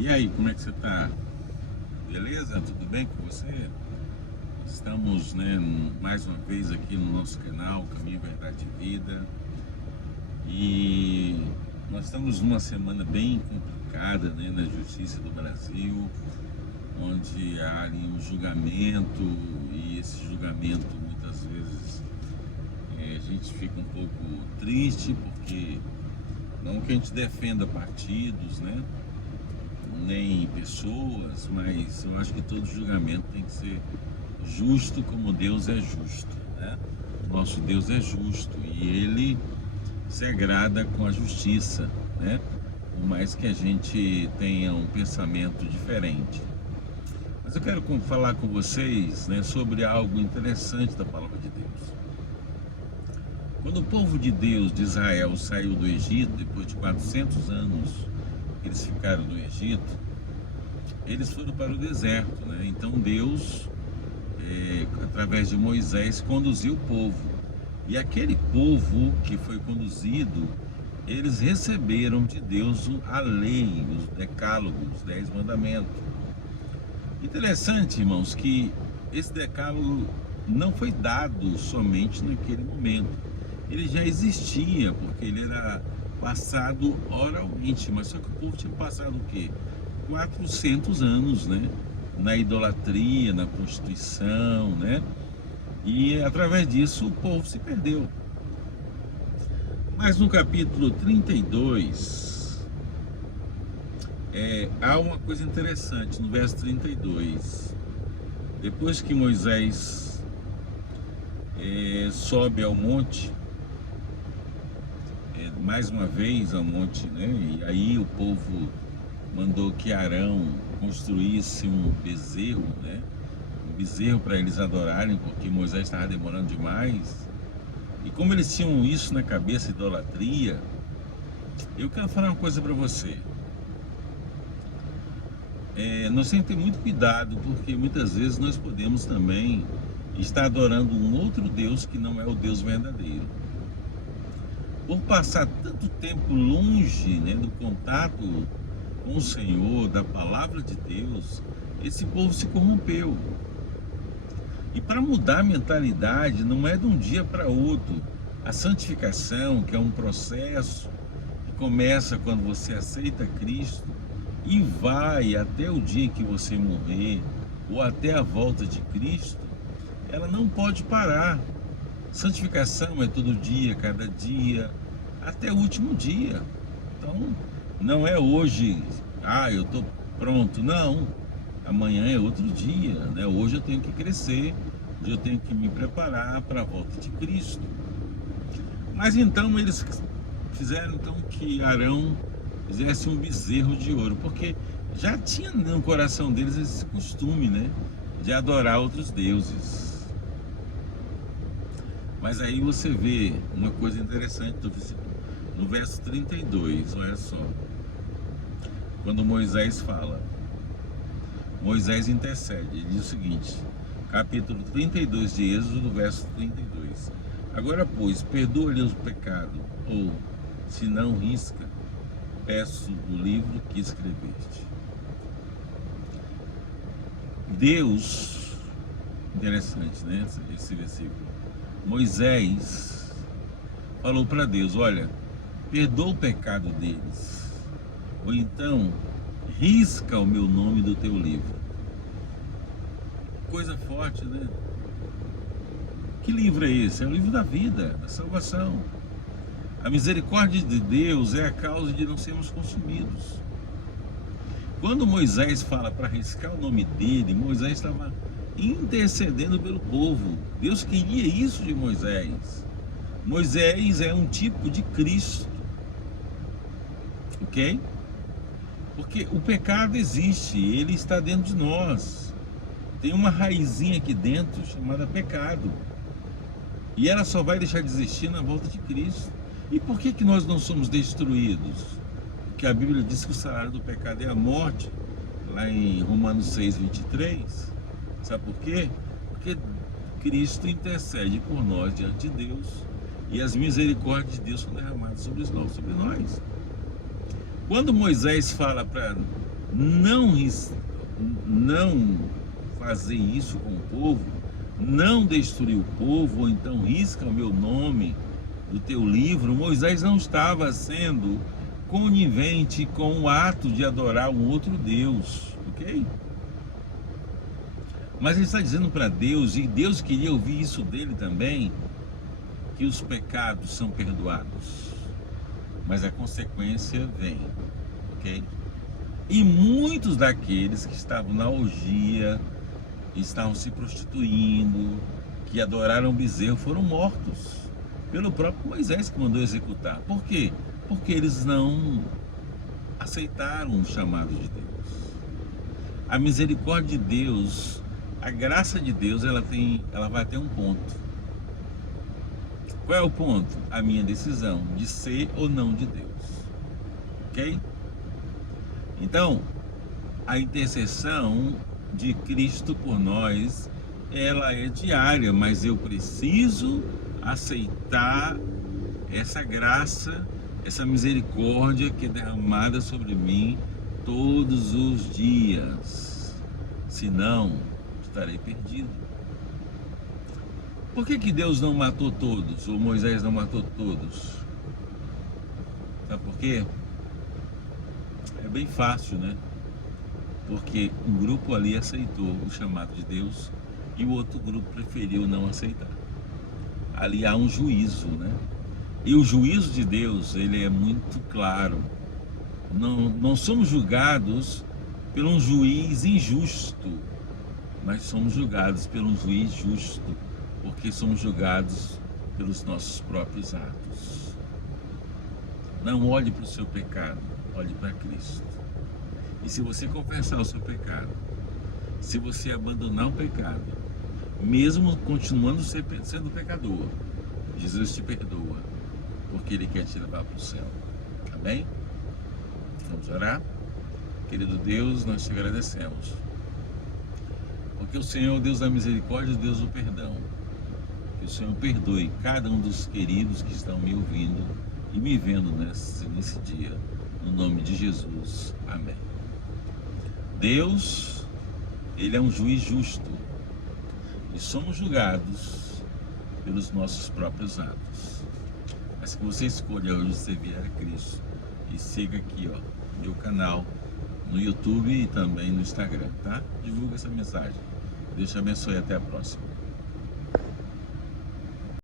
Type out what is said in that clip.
E aí, como é que você tá? Beleza? Tudo bem com você? Estamos, mais uma vez aqui no nosso canal Caminho, Verdade e Vida. E nós estamos numa semana bem complicada, na Justiça do Brasil, onde há ali um julgamento, e esse julgamento muitas vezes a gente fica um pouco triste, porque não que a gente defenda partidos, nem pessoas, mas eu acho que todo julgamento tem que ser justo como Deus é justo, Nosso Deus é justo e Ele se agrada com a justiça, Por mais que a gente tenha um pensamento diferente. Mas eu quero falar com vocês, sobre algo interessante da palavra de Deus. Quando o povo de Deus, de Israel, saiu do Egito, depois de 400 anos eles ficaram no Egito, eles foram para o deserto, Então Deus, através de Moisés, conduziu o povo. E aquele povo que foi conduzido, eles receberam de Deus a lei, os decálogos, os 10 mandamentos. Interessante, irmãos, que esse decálogo não foi dado somente naquele momento. Ele já existia, porque ele era passado oralmente, mas só que o povo tinha passado o quê? 400 anos, na idolatria, na prostituição, E através disso o povo se perdeu. Mas no capítulo 32, há uma coisa interessante, no verso 32. Depois que Moisés sobe ao monte, mais uma vez ao monte, E aí o povo mandou que Arão construísse um bezerro, Um bezerro para eles adorarem, porque Moisés estava demorando demais. E como eles tinham isso na cabeça, idolatria, eu quero falar uma coisa para você. Nós temos que ter muito cuidado, porque muitas vezes nós podemos também estar adorando um outro Deus que não é o Deus verdadeiro. Por passar tanto tempo longe, do contato com o Senhor, da palavra de Deus, esse povo se corrompeu. E para mudar a mentalidade não é de um dia para outro. A santificação, que é um processo que começa quando você aceita Cristo e vai até o dia que você morrer ou até a volta de Cristo, ela não pode parar. Santificação é todo dia, cada dia, até o último dia. Então, não é hoje, eu estou pronto, não. Amanhã é outro dia, Hoje eu tenho que crescer, hoje eu tenho que me preparar para a volta de Cristo. Mas então eles fizeram que Arão fizesse um bezerro de ouro, porque já tinha no coração deles esse costume, de adorar outros deuses. Mas aí você vê uma coisa interessante no verso 32, olha só. Quando Moisés fala, Moisés intercede, ele diz o seguinte, capítulo 32 de Êxodo, verso 32. Agora, pois, perdoa-lhe o pecado, ou, se não risca, peço o livro que escreveste. Deus, interessante, esse versículo. Moisés falou para Deus, olha, perdoa o pecado deles, ou então risca o meu nome do teu livro. Coisa forte, Que livro é esse? É o livro da vida, da salvação. A misericórdia de Deus é a causa de não sermos consumidos. Quando Moisés fala para riscar o nome dele, Moisés estava intercedendo pelo povo. Deus queria isso de Moisés. Moisés é um tipo de Cristo, ok? Porque o pecado existe, ele está dentro de nós. Tem uma raizinha aqui dentro chamada pecado. E ela só vai deixar de existir na volta de Cristo. E por que nós não somos destruídos? Porque a Bíblia diz que o salário do pecado é a morte, lá em Romanos 6, 23. Sabe por quê? Porque Cristo intercede por nós diante de Deus e as misericórdias de Deus são derramadas sobre nós. Quando Moisés fala para não, não fazer isso com o povo, não destruir o povo, ou então risca o meu nome do teu livro, Moisés não estava sendo conivente com o ato de adorar um outro Deus, ok? Mas ele está dizendo para Deus, e Deus queria ouvir isso dele também, que os pecados são perdoados, mas a consequência vem, ok? E muitos daqueles que estavam na orgia, estavam se prostituindo, que adoraram bezerro, foram mortos pelo próprio Moisés, que mandou executar. Por quê? Porque eles não aceitaram o chamado de Deus. A misericórdia de Deus, a graça de Deus, ela vai até um ponto. Qual é o ponto? A minha decisão de ser ou não de Deus. Ok? Então, a intercessão de Cristo por nós, ela é diária, mas eu preciso aceitar essa graça, essa misericórdia que é derramada sobre mim todos os dias. Senão, estarei perdido. Por que Deus não matou todos, ou Moisés não matou todos? Sabe por quê? É bem fácil, né? Porque um grupo ali aceitou o chamado de Deus e o outro grupo preferiu não aceitar. Ali há um juízo, né? E o juízo de Deus, ele é muito claro. Não somos julgados por um juiz injusto, mas somos julgados por um juiz justo, porque somos julgados pelos nossos próprios atos. Não olhe para o seu pecado, olhe para Cristo. E se você confessar o seu pecado, se você abandonar o pecado, mesmo continuando sendo pecador, Jesus te perdoa, porque Ele quer te levar para o céu. Amém? Vamos orar? Querido Deus, nós te agradecemos, porque o Senhor é o Deus da misericórdia e o Deus do perdão. Que o Senhor perdoe cada um dos queridos que estão me ouvindo e me vendo nesse dia, no nome de Jesus. Amém. Deus, Ele é um juiz justo e somos julgados pelos nossos próprios atos. Mas que você escolha hoje servir a Cristo e siga aqui, ó, meu canal no YouTube e também no Instagram, tá? Divulga essa mensagem. Deus te abençoe, até a próxima.